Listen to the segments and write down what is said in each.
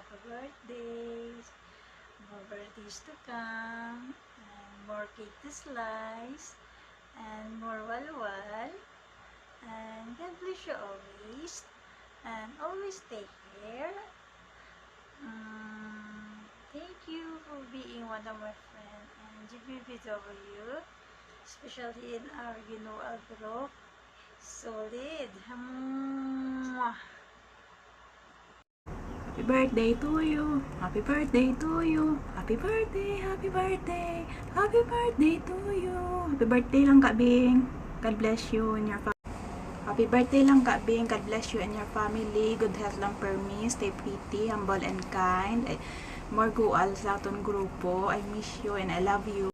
happy birthdays, more birthdays to come, and more cake to slice, and more walwal, and God bless you always, and always take care. Thank you for being one of my friends and GBBW, especially in our Ginoal group. Solid. Happy birthday to you. Happy birthday to you. Happy birthday, happy birthday. Happy birthday to you. Happy birthday lang Kak Bing. God bless you and your family. Happy birthday lang Kak Bing. God bless you and your family. Good health lang per me. Stay pretty, humble and kind. More gual sa atong grupo. I miss you and I love you.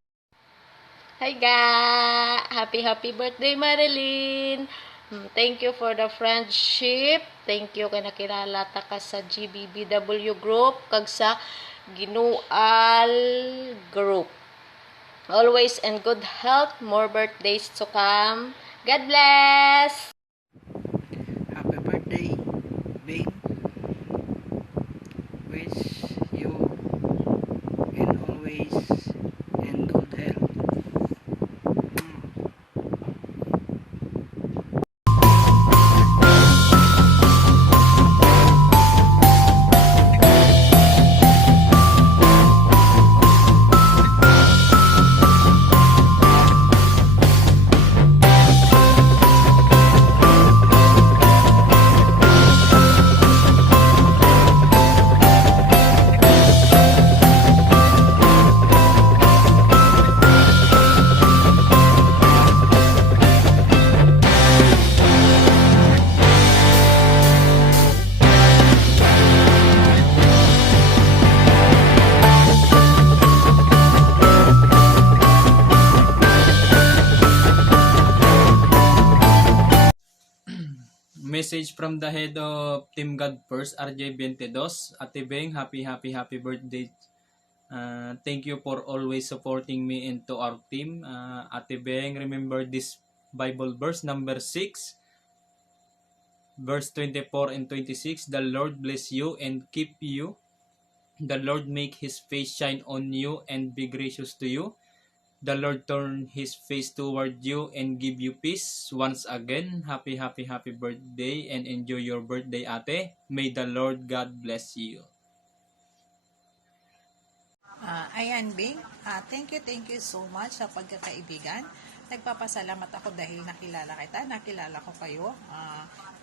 Hi ga! Happy birthday Marilyn! Thank you for the friendship. Thank you kay nakilala ta ka sa GBBW group kag sa Ginual group. Always in good health, more birthdays to come. God bless! Happy birthday, Bing. Wish you and always in good health. Message from the head of Team God First, RJ22. Ate Beng, happy birthday. Thank you for always supporting me into our team. Ate Beng, remember this Bible verse, number 6, verse 24 and 26. The Lord bless you and keep you. The Lord make His face shine on you and be gracious to you. The Lord turn His face toward you and give you peace. Once again, happy birthday and enjoy your birthday, ate. May the Lord God bless you. Ayan, Bing. Thank you so much sa pagkakaibigan. Nagpapasalamat ako dahil nakilala kita, nakilala ko kayo.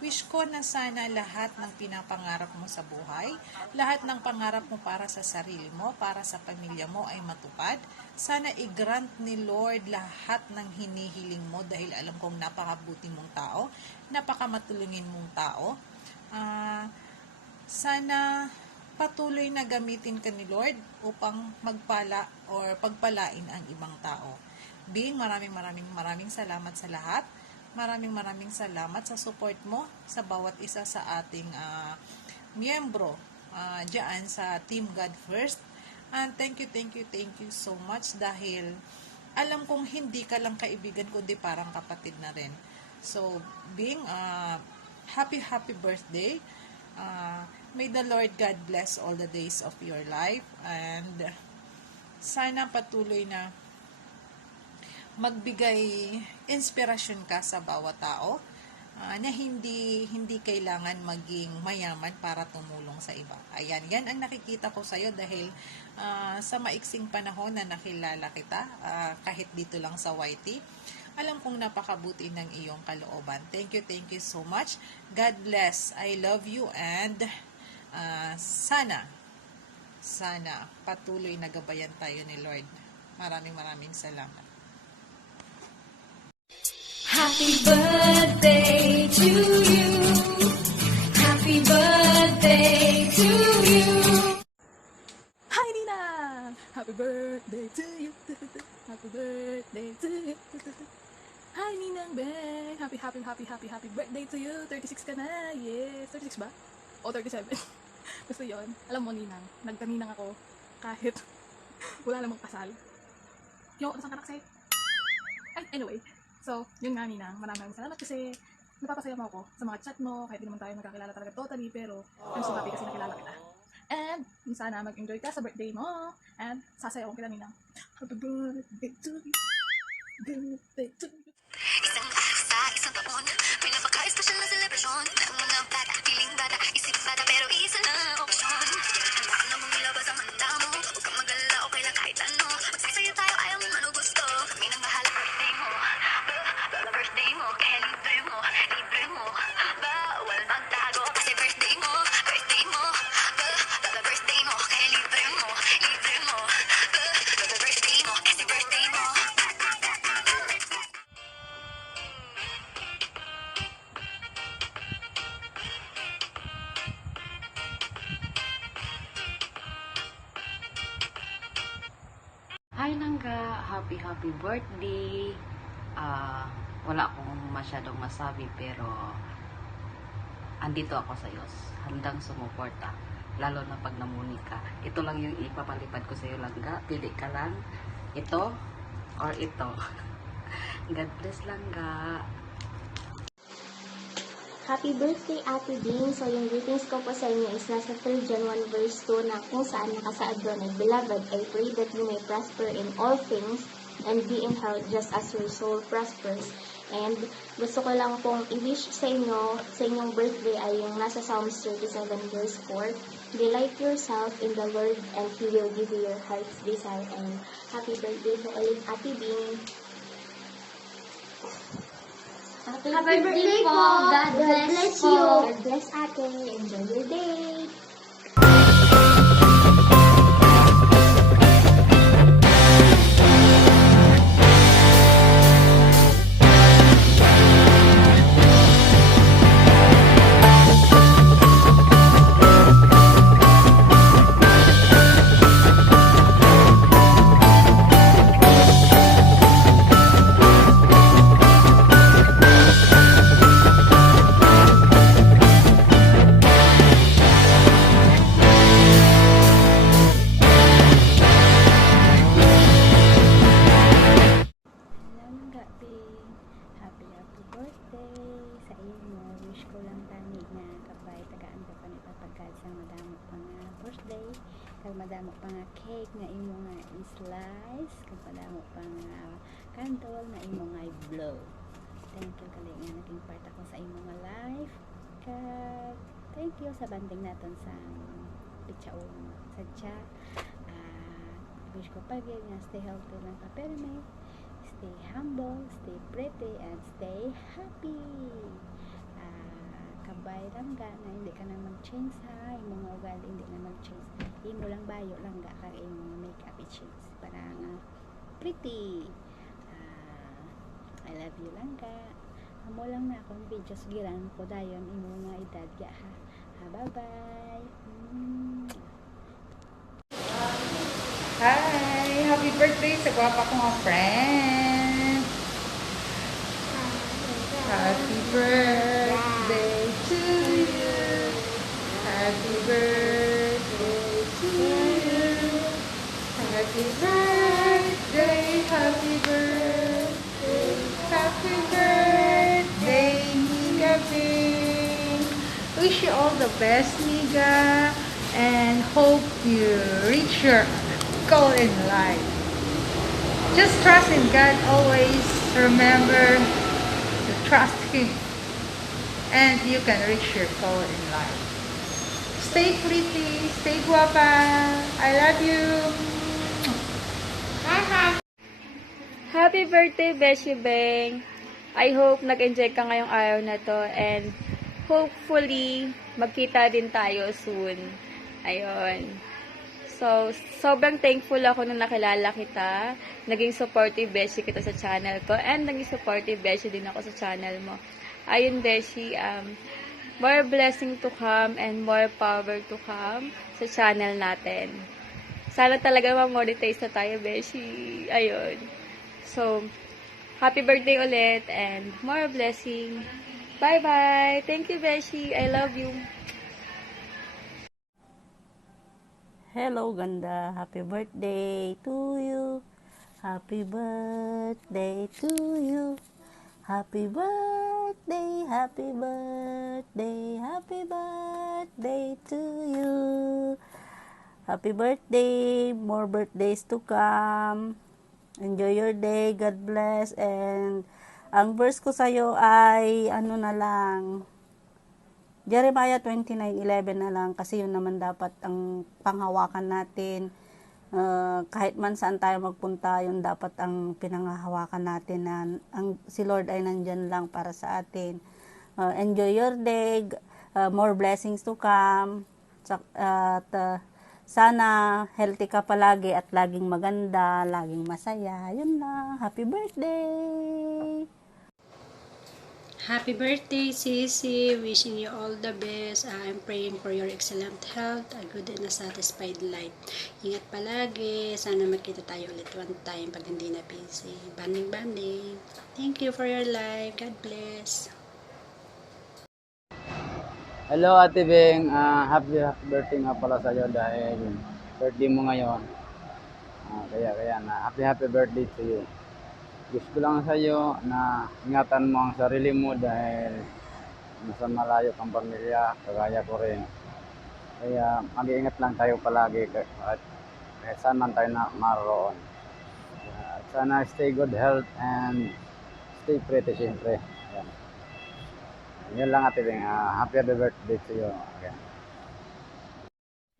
Wish ko na sana lahat ng pinapangarap mo sa buhay, lahat ng pangarap mo para sa sarili mo, para sa pamilya mo ay matupad. Sana i-grant ni Lord lahat ng hinihiling mo dahil alam kong napakabuti mong tao, napakamatulungin mong tao. Sana patuloy na gamitin ka ni Lord upang magpala or pagpalain ang ibang tao. Bing, maraming salamat sa lahat. Maraming salamat sa support mo sa bawat isa sa ating miyembro diyan sa Team God First. And thank you so much dahil alam kong hindi ka lang kaibigan kundi parang kapatid na rin. So, Bing, happy birthday. May the Lord God bless all the days of your life and sana patuloy na magbigay inspirasyon ka sa bawat tao na hindi kailangan maging mayaman para tumulong sa iba. Ayan, yan ang nakikita ko sa iyo dahil sa maiksing panahon na nakilala kita kahit dito lang sa YT. Alam kong napakabuti ng iyong kalooban. Thank you so much. God bless. I love you and sana patuloy na gabayan tayo ni Lord. Maraming salamat. Happy birthday to you. Happy birthday to you. Hi Nina! Happy birthday to you. Happy birthday to you. Hi Ninang Beng! Happy birthday to you! 36 ka na! Yes! 36 ba? O 37? Basta yun. Alam mo Ninang, nagkaninang ako kahit wala namang kasal. Yung, nasaan ka na kasi? Ay, anyway. So, yun nga Ninang, maraming salamat kasi napapasaya mo ako sa mga chat mo, kahit di naman tayo magkakilala talaga totally, pero I'm so happy kasi nakilala kita. And And sana mag-enjoy ka sa birthday mo. And sasayaw kita nila. Happy birthday to you. Birthday to you. Isang araw sa isang taon, may napaka-espesyal na selebrasyon. Ng mga bata, piling bata, isip bata, pero isa lang opsyon. Handaan na mong ilabas ang handa mo. Huwag kang mag-alala, okay lang kahit ano. Magsasaya tayo, ayaw mo man o gusto. Kami nang bahala, birthday mo. Lola, birthday mo, kaya libre mo. Libre mo, bawal magtago. Kasi birthday mo, birthday mo. Lola, birthday mo, kaya libre mo. Libre mo, Lola, birthday mo, kasi birthday mo. Hi Nangga, happy birthday. Wala akong masyadong masabi pero andito ako sa iyo. Handang sumuporta. Lalo na pag namuni ka. Ito lang yung ipapalipad ko sa iyo, Langga. Pili ka lang. Ito or ito. God bless, Langga. Happy birthday, Ate Bing. So, yung greetings ko po sa inyo is nasa 3 John 1 verse 2 na kung saan nakasaad doon ay, Beloved, I pray that you may prosper in all things and be in health just as your soul prospers. And gusto ko lang pong i-wish sa inyo, sa inyong birthday ay yung nasa Psalms 37 verse 4. Delight yourself in the Lord and He will give you your heart's desire. And happy birthday po ulit, Ate Bing. Happy birthday po! God bless you! God bless ate! Enjoy your day! Happy birthday sa inyo. Wish ko lang tani nga kabay tagaan ka pa ni papagkad sa madamo pa nga birthday, kag madamo pa nga cake nga imo nga i-slice, kag madamo pa nga candle na imo nga i-blow. Thank you kali nga naging part ako sa imo nga life. Kag thank you sa banding naton sa pitsaon sadya. Wish ko pa gyud nga stay healthy lang ka perme. Stay humble, stay pretty, and stay happy. Kabay lang ga na hindi ka na mag-change ha. Yung mga ugali hindi na mag-change. Imo lang bayo lang ga kag imong makeup i-change para nga pretty. I love you lang ga. Amo lang na akong videos giran ko dayon imo nga edad ga ha. Bye-bye. Hi! Happy birthday sa gwapa ko mga friend! Happy birthday to you! Happy birthday to you! Happy birthday! Happy birthday! Happy birthday, Niga Bing! Wish you all the best, Niga! And hope you reach your goal in life. Just trust in God always. Remember to trust Him. And you can reach your goal in life. Stay pretty. Stay guapa. I love you. Happy birthday, Beshi Beng! I hope nag-enjoy ka ngayong araw na to and hopefully magkita din tayo soon. Ayun. So, sobrang thankful ako nung nakilala kita. Naging supportive Beshi kita sa channel ko and naging supportive Beshi din ako sa channel mo. Ayun, Beshi, more blessing to come and more power to come sa channel natin. Sana talaga ma-monetize na tayo, Beshi. Ayun. So, happy birthday ulit and more blessing. Bye-bye. Thank you, Beshi. I love you. Hello, ganda. Happy birthday to you. Happy birthday to you. Happy birthday, happy birthday, happy birthday to you. Happy birthday! More birthdays to come. Enjoy your day. God bless. And ang verse ko sa'yo ay ano na lang, Jeremiah 29:11 na lang, kasi yun naman dapat ang panghawakan natin. Kahit man saan tayo magpunta, yun dapat ang pinanghahawakan natin, na si Lord ay nandyan lang para sa atin. Enjoy your day. More blessings to come. At sana healthy ka palagi at laging maganda, laging masaya. Yun lang. Happy birthday! Happy birthday, Sisi! Wishing you all the best. I'm praying for your excellent health, a good and a satisfied life. Ingat palagi. Sana magkita tayo ulit one time pag hindi na busy. Banding. Thank you for your life. God bless. Hello Ate Beng, happy birthday nga pala sa iyo dahil birthday mo ngayon. Kaya na happy birthday to you. Wish ko lang sa iyo na ingatan mo ang sarili mo dahil nasa malayo kang pamilya, kagaya ko rin. Kaya mag-iingat lang tayo palagi at saan man tayo na maroon. Sana stay good health and stay pretty siyempre. Ayan. Yun lang Ate Beng, happy birthday to you. Okay.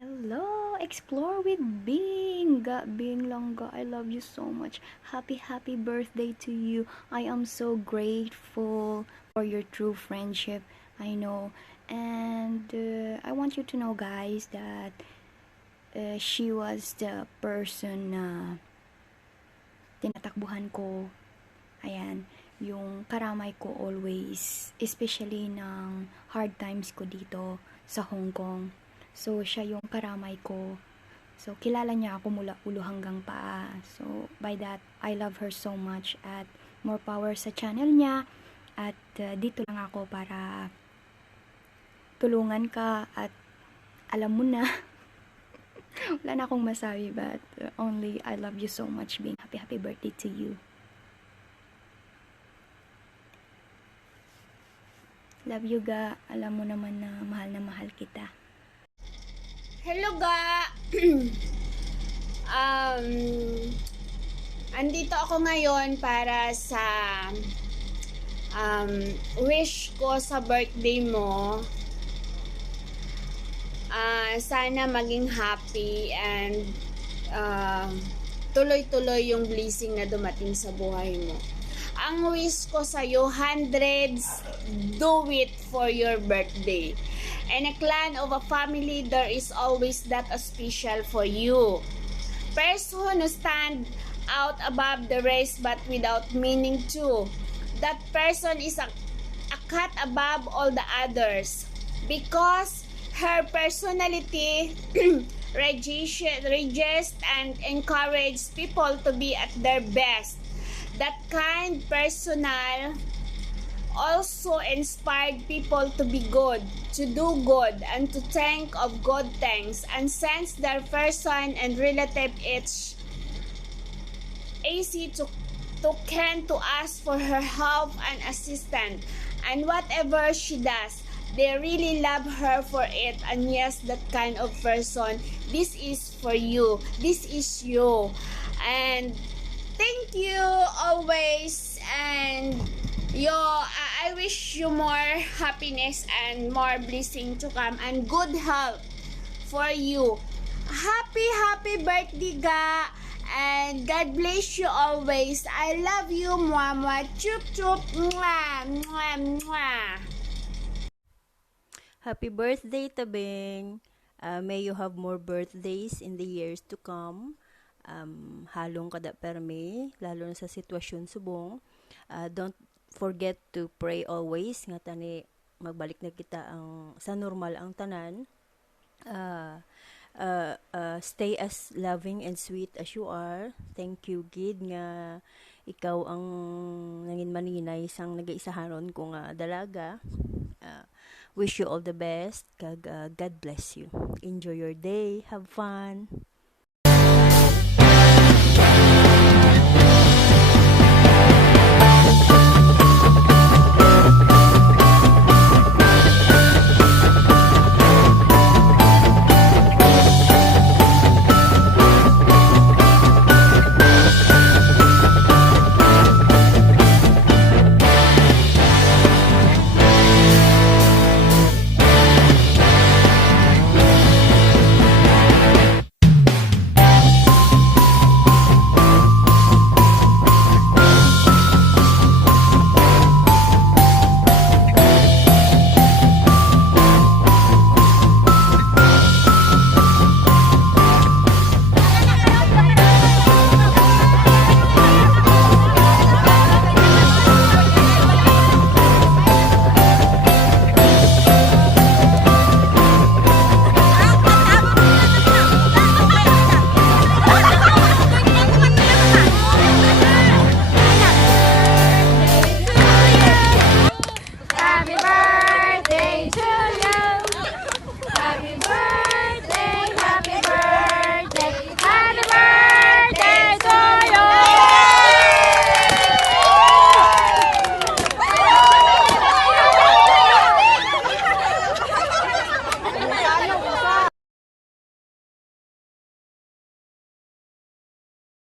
Hello, explore with Bing. Bing Langga, I love you so much. Happy birthday to you. I am so grateful for your true friendship. I know, and I want you to know, guys, that she was the person na tinatakbuhan ko. Ayan, yung karamay ko always, especially ng hard times ko dito sa Hong Kong. So, siya yung karamay ko. So, kilala niya ako mula ulo hanggang paa. So, by that, I love her so much. At more power sa channel niya. At dito lang ako para tulungan ka. At alam mo na, wala na akong masabi. But only, I love you so much, Bing. Happy birthday to you. Love you, Ga. Alam mo naman na mahal kita. Hello ga! Andito ako ngayon para sa wish ko sa birthday mo. Sana maging happy and tuloy-tuloy yung blessing na dumating sa buhay mo. Ang wish ko sa'yo, hundreds, do it for your birthday. In a clan of a family, there is always that special for you. Person who stand out above the rest but without meaning to. That person is a cut above all the others. Because her personality regists and encourages people to be at their best. That kind personal also inspired people to be good, to do good, and to think of good things, and since their person and relative it's easy to can to ask for her help and assistance, and whatever she does, they really love her for it. And yes, that kind of person, this is for you, this is you, and thank you always, and I wish you more happiness and more blessing to come and good health for you. Happy birthday, Ga, and God bless you always. I love you, mwah, chup chup, mwah, mwah, mwah. Happy birthday, Tabeng. May you have more birthdays in the years to come. Halong kada permi, lalo na sa sitwasyon subong. Don't forget to pray always, nga tani magbalik na kita ang sa normal ang tanan. Stay as loving and sweet as you are. Thank you, Gid, nga ikaw ang nangin maninay sang nagaisahanon ko nga dalaga. Wish you all the best. God bless you. Enjoy your day. Have fun.